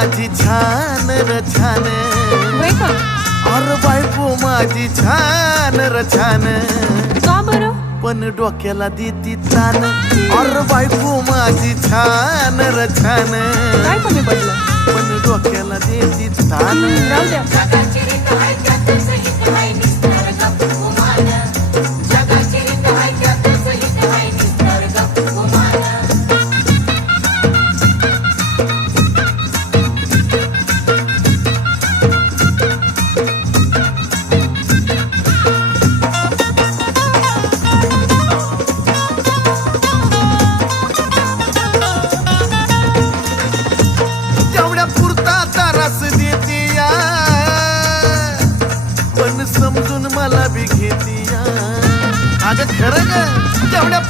माझी छान र छान, होय का? अरे बायको माझी छान र छान, का बरं? पण डोक्याला देती तान. अरे बायको माझी छान र छान, काय कमी पडलं? पण डोक्याला देती तान. राहू द्या. तेवढ्या पुरता तारास देती या, पण समजून मला बी घेती या. अगं खरं ग, तेवढ्या